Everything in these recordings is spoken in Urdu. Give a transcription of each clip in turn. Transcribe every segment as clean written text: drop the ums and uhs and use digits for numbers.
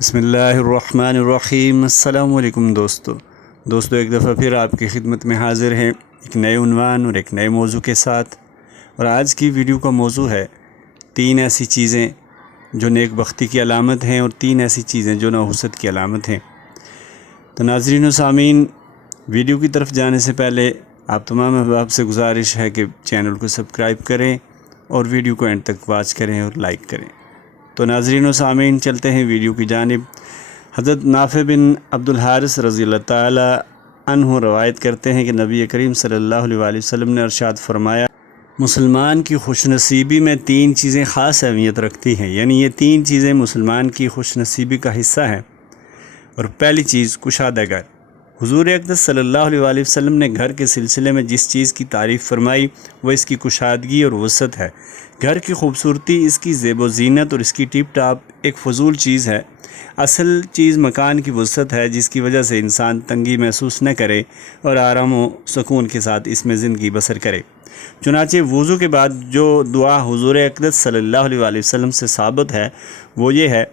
بسم اللہ الرحمن الرحیم۔ السلام علیکم دوستو ایک دفعہ پھر آپ کی خدمت میں حاضر ہیں ایک نئے عنوان اور ایک نئے موضوع کے ساتھ۔ اور آج کی ویڈیو کا موضوع ہے 3 ایسی چیزیں جو نیک بختی کی علامت ہیں اور 3 ایسی چیزیں جو نحوست کی علامت ہیں۔ تو ناظرین و سامعین، ویڈیو کی طرف جانے سے پہلے آپ تمام احباب سے گزارش ہے کہ چینل کو سبسکرائب کریں اور ویڈیو کو اینڈ تک واچ کریں اور لائک کریں۔ تو ناظرین و سامعین، چلتے ہیں ویڈیو کی جانب۔ حضرت نافع بن عبد الحارث رضی اللہ تعالی عنہ روایت کرتے ہیں کہ نبی کریم صلی اللہ علیہ وآلہ وسلم نے ارشاد فرمایا، مسلمان کی خوش نصیبی میں 3 چیزیں خاص اہمیت رکھتی ہیں، یعنی یہ 3 چیزیں مسلمان کی خوش نصیبی کا حصہ ہیں۔ اور پہلی چیز کشادہ گھر۔ حضور اقدس صلی اللہ علیہ وآلہ وسلم نے گھر کے سلسلے میں جس چیز کی تعریف فرمائی وہ اس کی کشادگی اور وسعت ہے۔ گھر کی خوبصورتی، اس کی زیب و زینت اور اس کی ٹیپ ٹاپ ایک فضول چیز ہے۔ اصل چیز مکان کی وسعت ہے، جس کی وجہ سے انسان تنگی محسوس نہ کرے اور آرام و سکون کے ساتھ اس میں زندگی بسر کرے۔ چنانچہ وضو کے بعد جو دعا حضور اقدس صلی اللہ علیہ وآلہ وسلم سے ثابت ہے وہ یہ ہے،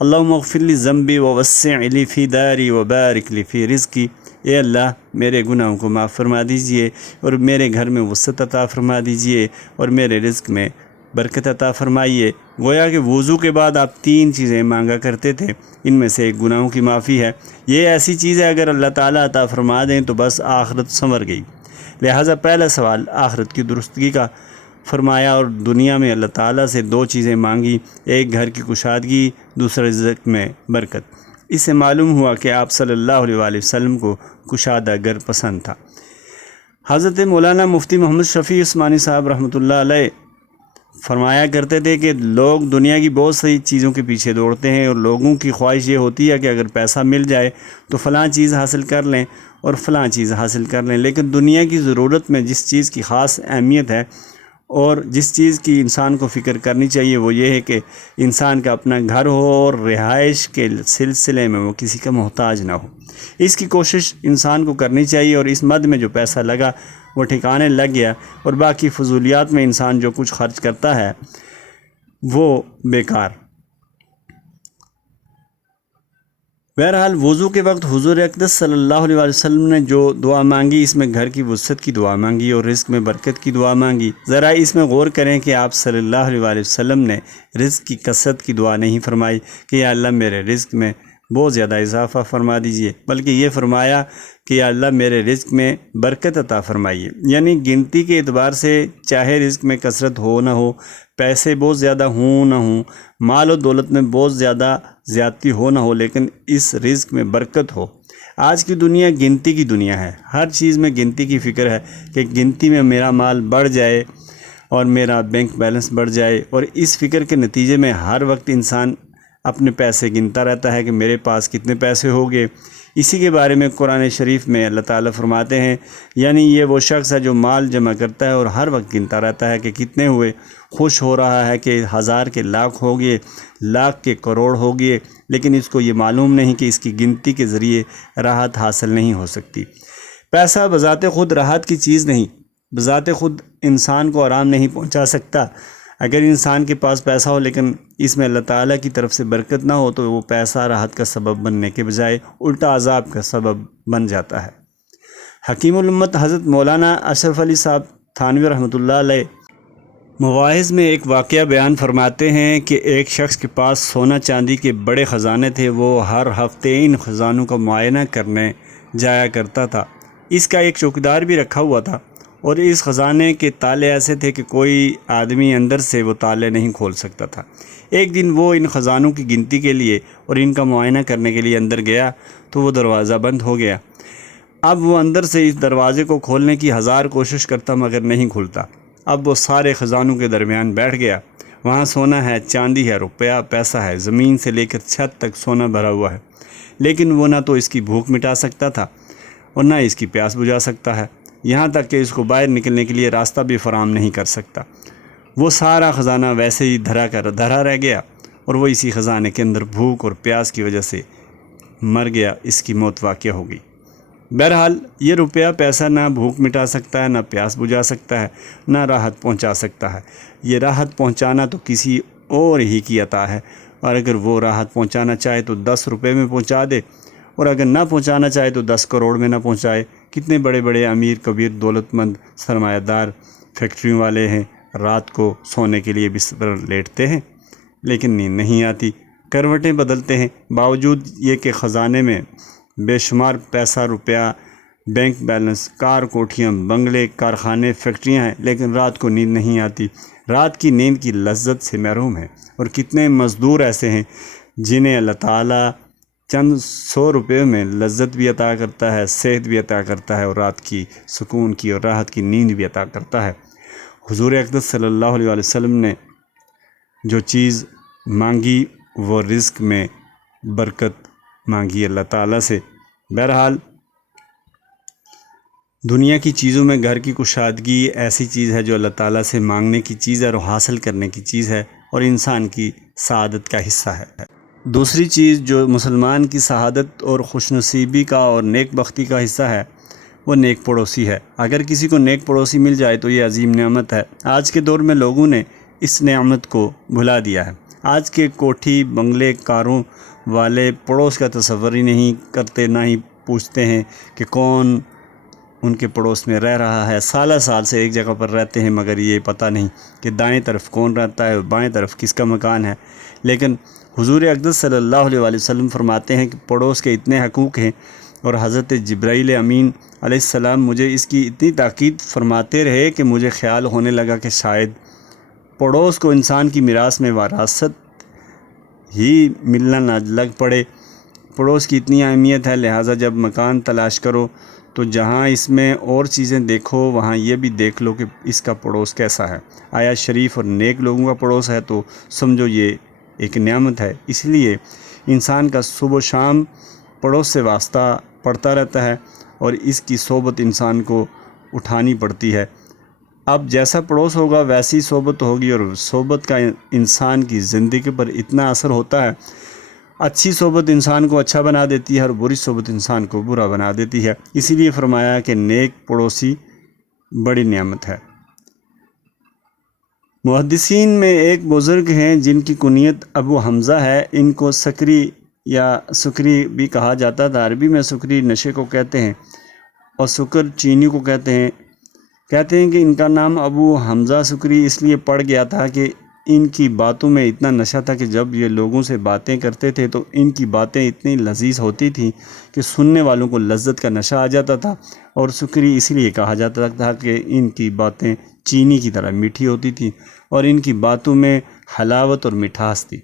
اللہم اغفر لی ذنبی ووسع لی فی داری وبارک لی فی رزقی۔ اے اللہ، میرے گناہوں کو معاف فرما دیجئے اور میرے گھر میں وسعت عطا فرما دیجئے اور میرے رزق میں برکت عطا فرمائیے۔ گویا کہ وضو کے بعد آپ 3 چیزیں مانگا کرتے تھے، ان میں سے ایک گناہوں کی معافی ہے۔ یہ ایسی چیز ہے اگر اللہ تعالیٰ عطا فرما دیں تو بس آخرت سنور گئی۔ لہٰذا پہلا سوال آخرت کی درستگی کا فرمایا اور دنیا میں اللہ تعالیٰ سے 2 چیزیں مانگی، ایک گھر کی کشادگی، دوسرا رزق میں برکت۔ اس سے معلوم ہوا کہ آپ صلی اللہ علیہ وآلہ وسلم کو کشادہ گھر پسند تھا۔ حضرت مولانا مفتی محمد شفیع عثمانی صاحب رحمۃ اللہ علیہ فرمایا کرتے تھے کہ لوگ دنیا کی بہت سی چیزوں کے پیچھے دوڑتے ہیں اور لوگوں کی خواہش یہ ہوتی ہے کہ اگر پیسہ مل جائے تو فلاں چیز حاصل کر لیں اور فلاں چیز حاصل کر لیں، لیکن دنیا کی ضرورت میں جس چیز کی خاص اہمیت ہے اور جس چیز کی انسان کو فکر کرنی چاہیے وہ یہ ہے کہ انسان کا اپنا گھر ہو اور رہائش کے سلسلے میں وہ کسی کا محتاج نہ ہو۔ اس کی کوشش انسان کو کرنی چاہیے، اور اس مد میں جو پیسہ لگا وہ ٹھکانے لگ گیا اور باقی فضولیات میں انسان جو کچھ خرچ کرتا ہے وہ بیکار۔ بہرحال وضو کے وقت حضور اقدس صلی اللہ علیہ وسلم نے جو دعا مانگی، اس میں گھر کی وسعت کی دعا مانگی اور رزق میں برکت کی دعا مانگی۔ ذرا اس میں غور کریں کہ آپ صلی اللہ علیہ وسلم نے رزق کی کثرت کی دعا نہیں فرمائی کہ یا اللہ میرے رزق میں بہت زیادہ اضافہ فرما دیجئے، بلکہ یہ فرمایا کہ یا اللہ میرے رزق میں برکت عطا فرمائیے۔ یعنی گنتی کے اعتبار سے چاہے رزق میں کثرت ہو نہ ہو، پیسے بہت زیادہ ہوں نہ ہوں، مال و دولت میں بہت زیادہ زیادتی ہو نہ ہو، لیکن اس رزق میں برکت ہو۔ آج کی دنیا گنتی کی دنیا ہے، ہر چیز میں گنتی کی فکر ہے کہ گنتی میں میرا مال بڑھ جائے اور میرا بینک بیلنس بڑھ جائے، اور اس فکر کے نتیجے میں ہر وقت انسان اپنے پیسے گنتا رہتا ہے کہ میرے پاس کتنے پیسے ہو گئے۔ اسی کے بارے میں قرآن شریف میں اللہ تعالیٰ فرماتے ہیں، یعنی یہ وہ شخص ہے جو مال جمع کرتا ہے اور ہر وقت گنتا رہتا ہے کہ کتنے ہوئے، خوش ہو رہا ہے کہ 1000 کے لاکھ ہو گئے، لاکھ کے کروڑ ہو گئے، لیکن اس کو یہ معلوم نہیں کہ اس کی گنتی کے ذریعے راحت حاصل نہیں ہو سکتی۔ پیسہ بذات خود راحت کی چیز نہیں، بذات خود انسان کو آرام نہیں پہنچا سکتا۔ اگر انسان کے پاس پیسہ ہو لیکن اس میں اللہ تعالیٰ کی طرف سے برکت نہ ہو تو وہ پیسہ راحت کا سبب بننے کے بجائے الٹا عذاب کا سبب بن جاتا ہے۔ حکیم الامت حضرت مولانا اشرف علی صاحب تھانوی رحمۃ اللہ علیہ مواعظ میں ایک واقعہ بیان فرماتے ہیں کہ ایک شخص کے پاس سونا چاندی کے بڑے خزانے تھے، وہ ہر ہفتے ان خزانوں کا معائنہ کرنے جایا کرتا تھا۔ اس کا ایک چوکیدار بھی رکھا ہوا تھا اور اس خزانے کے تالے ایسے تھے کہ کوئی آدمی اندر سے وہ تالے نہیں کھول سکتا تھا۔ ایک دن وہ ان خزانوں کی گنتی کے لیے اور ان کا معائنہ کرنے کے لیے اندر گیا تو وہ دروازہ بند ہو گیا۔ اب وہ اندر سے اس دروازے کو کھولنے کی 1000 کوشش کرتا مگر نہیں کھلتا۔ اب وہ سارے خزانوں کے درمیان بیٹھ گیا۔ وہاں سونا ہے، چاندی ہے، روپیہ پیسہ ہے، زمین سے لے کر چھت تک سونا بھرا ہوا ہے، لیکن وہ نہ تو اس کی بھوک مٹا سکتا تھا اور نہ اس کی پیاس بجھا سکتا ہے، یہاں تک کہ اس کو باہر نکلنے کے لیے راستہ بھی فراہم نہیں کر سکتا۔ وہ سارا خزانہ ویسے ہی دھرا رہ گیا اور وہ اسی خزانے کے اندر بھوک اور پیاس کی وجہ سے مر گیا، اس کی موت واقع ہو گئی۔ بہرحال یہ روپیہ پیسہ نہ بھوک مٹا سکتا ہے، نہ پیاس بجھا سکتا ہے، نہ راحت پہنچا سکتا ہے۔ یہ راحت پہنچانا تو کسی اور ہی کی عطا ہے، اور اگر وہ راحت پہنچانا چاہے تو 10 روپے میں پہنچا دے، اور اگر نہ پہنچانا چاہے تو 10 کروڑ میں نہ پہنچائے۔ کتنے بڑے بڑے امیر کبیر دولت مند سرمایہ دار فیکٹریوں والے ہیں، رات کو سونے کے لیے بستر پر لیٹتے ہیں لیکن نیند نہیں آتی، کروٹیں بدلتے ہیں، باوجود یہ کہ خزانے میں بے شمار پیسہ روپیہ، بینک بیلنس، کار کوٹھیاں، بنگلے، کارخانے، فیکٹریاں ہیں، لیکن رات کو نیند نہیں آتی، رات کی نیند کی لذت سے محروم ہیں۔ اور کتنے مزدور ایسے ہیں جنہیں اللہ تعالیٰ چند 100 روپے میں لذت بھی عطا کرتا ہے، صحت بھی عطا کرتا ہے، اور رات کی سکون کی اور راحت کی نیند بھی عطا کرتا ہے۔ حضور اقدس صلی اللہ علیہ وسلم نے جو چیز مانگی وہ رزق میں برکت مانگی اللہ تعالیٰ سے۔ بہرحال دنیا کی چیزوں میں گھر کی کشادگی ایسی چیز ہے جو اللہ تعالیٰ سے مانگنے کی چیز ہے اور حاصل کرنے کی چیز ہے، اور انسان کی سعادت کا حصہ ہے۔ دوسری چیز جو مسلمان کی سعادت اور خوش نصیبی کا اور نیک بختی کا حصہ ہے وہ نیک پڑوسی ہے۔ اگر کسی کو نیک پڑوسی مل جائے تو یہ عظیم نعمت ہے۔ آج کے دور میں لوگوں نے اس نعمت کو بھلا دیا ہے۔ آج کے کوٹھی بنگلے کاروں والے پڑوس کا تصور ہی نہیں کرتے، نہ ہی پوچھتے ہیں کہ کون ان کے پڑوس میں رہ رہا ہے۔ سالہ سال سے ایک جگہ پر رہتے ہیں مگر یہ پتہ نہیں کہ دائیں طرف کون رہتا ہے اور بائیں طرف کس کا مکان ہے۔ لیکن حضور اقدس صلی اللہ علیہ وسلم فرماتے ہیں کہ پڑوس کے اتنے حقوق ہیں، اور حضرت جبرائیل امین علیہ السلام مجھے اس کی اتنی تاکید فرماتے رہے کہ مجھے خیال ہونے لگا کہ شاید پڑوس کو انسان کی میراث میں وراثت ہی ملنا نہ لگ پڑے۔ پڑوس کی اتنی اہمیت ہے، لہٰذا جب مکان تلاش کرو تو جہاں اس میں اور چیزیں دیکھو وہاں یہ بھی دیکھ لو کہ اس کا پڑوس کیسا ہے۔ آیا شریف اور نیک لوگوں کا پڑوس ہے تو سمجھو یہ ایک نعمت ہے۔ اس لیے انسان کا صبح و شام پڑوس سے واسطہ پڑتا رہتا ہے، اور اس کی صحبت انسان کو اٹھانی پڑتی ہے۔ اب جیسا پڑوس ہوگا ویسی صحبت ہوگی، اور صحبت کا انسان کی زندگی پر اتنا اثر ہوتا ہے۔ اچھی صحبت انسان کو اچھا بنا دیتی ہے اور بری صحبت انسان کو برا بنا دیتی ہے۔ اسی لیے فرمایا کہ نیک پڑوسی بڑی نعمت ہے۔ محدثین میں ایک بزرگ ہیں جن کی کنیت ابو حمزہ ہے۔ ان کو سکری یا سکری بھی کہا جاتا تھا۔ عربی میں سکری نشے کو کہتے ہیں اور سکر چینی کو کہتے ہیں کہ ان کا نام ابو حمزہ سکری اس لیے پڑ گیا تھا کہ ان کی باتوں میں اتنا نشہ تھا کہ جب یہ لوگوں سے باتیں کرتے تھے تو ان کی باتیں اتنی لذیذ ہوتی تھیں کہ سننے والوں کو لذت کا نشہ آ جاتا تھا، اور سکری اس لیے کہا جاتا تھا کہ ان کی باتیں چینی کی طرح میٹھی ہوتی تھیں اور ان کی باتوں میں حلاوت اور مٹھاس تھی۔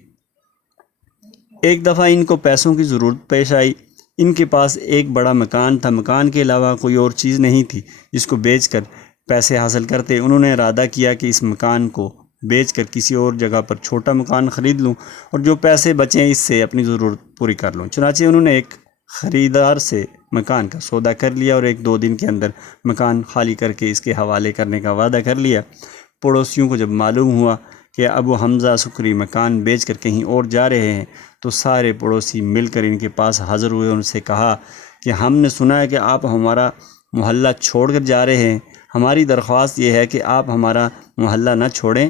ایک دفعہ ان کو پیسوں کی ضرورت پیش آئی۔ ان کے پاس ایک بڑا مکان تھا، مکان کے علاوہ کوئی اور چیز نہیں تھی جس کو بیچ کر پیسے حاصل کرتے۔ انہوں نے ارادہ کیا کہ اس مکان کو بیچ کر کسی اور جگہ پر چھوٹا مکان خرید لوں اور جو پیسے بچیں اس سے اپنی ضرورت پوری کر لوں۔ چنانچہ انہوں نے ایک خریدار سے مکان کا سودا کر لیا اور 1-2 دن کے اندر مکان خالی کر کے اس کے حوالے کرنے کا وعدہ کر لیا۔ پڑوسیوں کو جب معلوم ہوا کہ ابو حمزہ سکری مکان بیچ کر کہیں اور جا رہے ہیں تو سارے پڑوسی مل کر ان کے پاس حاضر ہوئے۔ ان سے کہا کہ ہم نے سنا ہے کہ آپ ہمارا محلہ چھوڑ کر جا رہے ہیں، ہماری درخواست یہ ہے کہ آپ ہمارا محلہ نہ چھوڑیں۔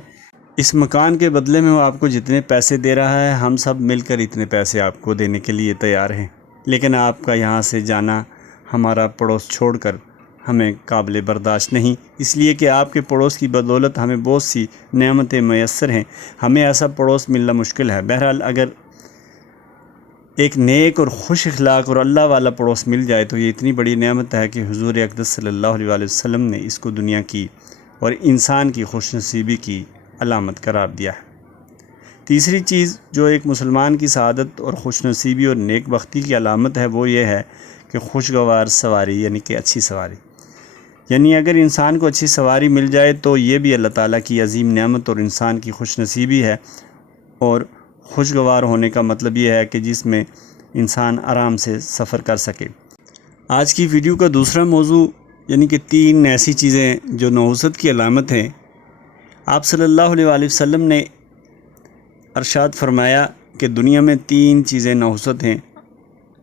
اس مکان کے بدلے میں وہ آپ کو جتنے پیسے دے رہا ہے ہم سب مل کر اتنے پیسے آپ کو دینے کے لیے تیار ہیں، لیکن آپ کا یہاں سے جانا ہمارا پڑوس چھوڑ کر ہمیں قابل برداشت نہیں، اس لیے کہ آپ کے پڑوس کی بدولت ہمیں بہت سی نعمتیں میسر ہیں، ہمیں ایسا پڑوس ملنا مشکل ہے۔ بہرحال اگر ایک نیک اور خوش اخلاق اور اللہ والا پڑوس مل جائے تو یہ اتنی بڑی نعمت ہے کہ حضور اقدس صلی اللہ علیہ وسلم نے اس کو دنیا کی اور انسان کی خوش نصیبی کی علامت قرار دیا ہے۔ تیسری چیز جو ایک مسلمان کی سعادت اور خوش نصیبی اور نیک بختی کی علامت ہے وہ یہ ہے کہ خوشگوار سواری یعنی کہ اچھی سواری، یعنی اگر انسان کو اچھی سواری مل جائے تو یہ بھی اللہ تعالیٰ کی عظیم نعمت اور انسان کی خوش نصیبی ہے۔ اور خوشگوار ہونے کا مطلب یہ ہے کہ جس میں انسان آرام سے سفر کر سکے۔ آج کی ویڈیو کا دوسرا موضوع یعنی کہ 3 ایسی چیزیں جو نحوست کی علامت ہیں۔ آپ صلی اللہ علیہ وسلم نے ارشاد فرمایا کہ دنیا میں 3 چیزیں نحوست ہیں،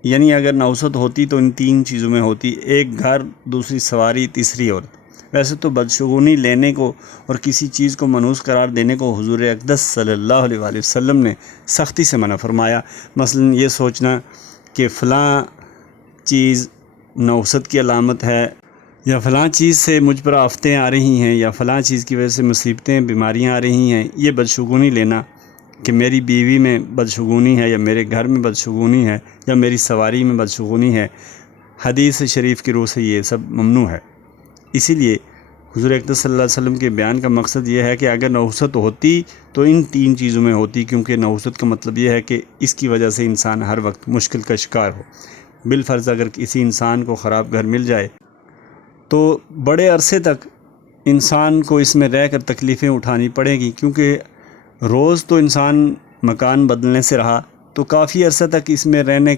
یعنی اگر نحوست ہوتی تو ان 3 چیزوں میں ہوتی: ایک گھر، دوسری سواری، تیسری عورت۔ ویسے تو بدشگونی لینے کو اور کسی چیز کو منحوس قرار دینے کو حضور اقدس صلی اللہ علیہ وآلہ وسلم نے سختی سے منع فرمایا۔ مثلا یہ سوچنا کہ فلاں چیز نحوست کی علامت ہے، یا فلاں چیز سے مجھ پر آفتیں آ رہی ہیں، یا فلاں چیز کی وجہ سے مصیبتیں بیماریاں آ رہی ہیں، یہ بدشگونی لینا کہ میری بیوی میں بدشگونی ہے، یا میرے گھر میں بدشگونی ہے، یا میری سواری میں بدشگونی ہے، حدیث شریف کی روح سے یہ سب ممنوع ہے۔ اسی لیے حضور اقدس صلی اللہ علیہ وسلم کے بیان کا مقصد یہ ہے کہ اگر نحوست ہوتی تو ان 3 چیزوں میں ہوتی، کیونکہ نحوست کا مطلب یہ ہے کہ اس کی وجہ سے انسان ہر وقت مشکل کا شکار ہو۔ بالفرض اگر کسی انسان کو خراب گھر مل جائے تو بڑے عرصے تک انسان کو اس میں رہ کر تکلیفیں اٹھانی پڑے گی، کیونکہ روز تو انسان مکان بدلنے سے رہا، تو کافی عرصہ تک اس میں رہنے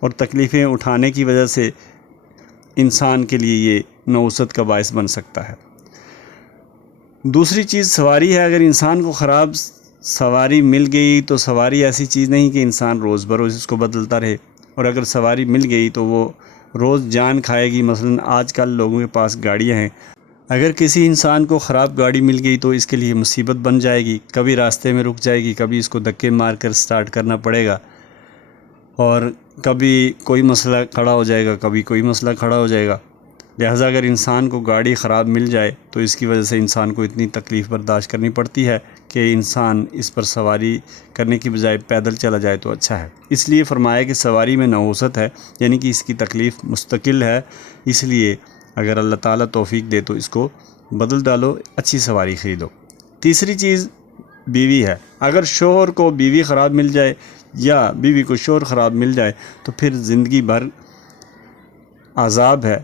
اور تکلیفیں اٹھانے کی وجہ سے انسان کے لیے یہ نحوست کا باعث بن سکتا ہے۔ دوسری چیز سواری ہے۔ اگر انسان کو خراب سواری مل گئی تو سواری ایسی چیز نہیں کہ انسان روز بروز اس کو بدلتا رہے، اور اگر سواری مل گئی تو وہ روز جان کھائے گی۔ مثلا آج کل لوگوں کے پاس گاڑیاں ہیں، اگر کسی انسان کو خراب گاڑی مل گئی تو اس کے لیے مصیبت بن جائے گی، کبھی راستے میں رک جائے گی، کبھی اس کو دھکے مار کر سٹارٹ کرنا پڑے گا، اور کبھی کوئی مسئلہ کھڑا ہو جائے گا، کبھی کوئی مسئلہ کھڑا ہو جائے گا۔ لہٰذا اگر انسان کو گاڑی خراب مل جائے تو اس کی وجہ سے انسان کو اتنی تکلیف برداشت کرنی پڑتی ہے کہ انسان اس پر سواری کرنے کی بجائے پیدل چلا جائے تو اچھا ہے۔ اس لیے فرمایا کہ سواری میں نحوست ہے، یعنی کہ اس کی تکلیف مستقل ہے، اس لیے اگر اللہ تعالیٰ توفیق دے تو اس کو بدل ڈالو، اچھی سواری خریدو۔ تیسری چیز بیوی ہے۔ اگر شوہر کو بیوی خراب مل جائے یا بیوی کو شوہر خراب مل جائے تو پھر زندگی بھر عذاب ہے،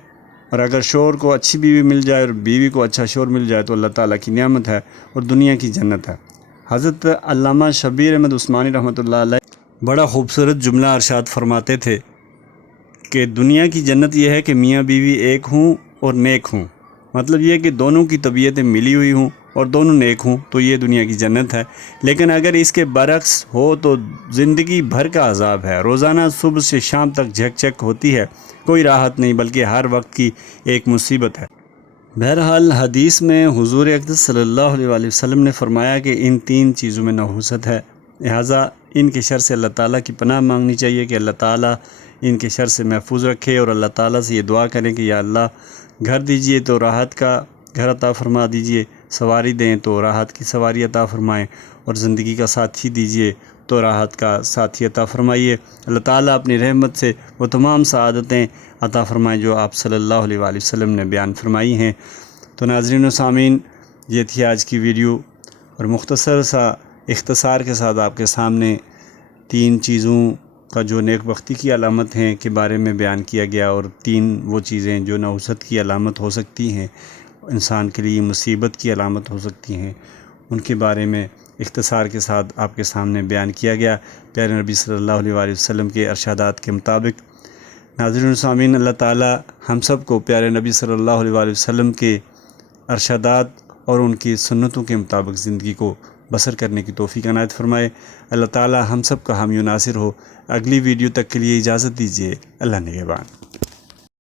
اور اگر شوہر کو اچھی بیوی مل جائے اور بیوی کو اچھا شوہر مل جائے تو اللہ تعالیٰ کی نعمت ہے اور دنیا کی جنت ہے۔ حضرت علامہ شبیر احمد عثمانی رحمۃ اللہ علیہ بڑا خوبصورت جملہ ارشاد فرماتے تھے کہ دنیا کی جنت یہ ہے کہ میاں بیوی ایک ہوں اور نیک ہوں، مطلب یہ کہ دونوں کی طبیعتیں ملی ہوئی ہوں اور دونوں نیک ہوں تو یہ دنیا کی جنت ہے۔ لیکن اگر اس کے برعکس ہو تو زندگی بھر کا عذاب ہے، روزانہ صبح سے شام تک جھک جھک ہوتی ہے، کوئی راحت نہیں بلکہ ہر وقت کی ایک مصیبت ہے۔ بہرحال حدیث میں حضور اقدس صلی اللہ علیہ وآلہ وسلم نے فرمایا کہ ان 3 چیزوں میں نحوست ہے، لہٰذا ان کے شر سے اللہ تعالیٰ کی پناہ مانگنی چاہیے کہ اللہ تعالیٰ ان کے شر سے محفوظ رکھے، اور اللہ تعالیٰ سے یہ دعا کریں کہ یا اللہ گھر دیجئے تو راحت کا گھر عطا فرما دیجئے، سواری دیں تو راحت کی سواری عطا فرمائیں، اور زندگی کا ساتھی دیجئے تو راحت کا ساتھی عطا فرمائیے۔ اللہ تعالیٰ اپنی رحمت سے وہ تمام سعادتیں عطا فرمائیں جو آپ صلی اللہ علیہ وآلہ وسلم نے بیان فرمائی ہیں۔ تو ناظرین و سامعین، یہ تھی آج کی ویڈیو، اور مختصر سا اختصار کے ساتھ آپ کے سامنے 3 چیزوں کا جو نیک بختی کی علامت ہیں کے بارے میں بیان کیا گیا، اور 3 وہ چیزیں جو نحوست کی علامت ہو سکتی ہیں، انسان کے لیے مصیبت کی علامت ہو سکتی ہیں، ان کے بارے میں اختصار کے ساتھ آپ کے سامنے بیان کیا گیا پیارے نبی صلی اللہ علیہ وآلہ وسلم کے ارشادات کے مطابق۔ ناظرین و سامعین، اللہ تعالیٰ ہم سب کو پیارے نبی صلی اللہ علیہ وآلہ وسلم کے ارشادات اور ان کی سنتوں کے مطابق زندگی کو بسر کرنے کی توفیق عنایت فرمائے۔ اللہ تعالیٰ ہم سب کا حامی و ناصر ہو۔ اگلی ویڈیو تک کے لیے اجازت دیجیے۔ اللہ نگہبان۔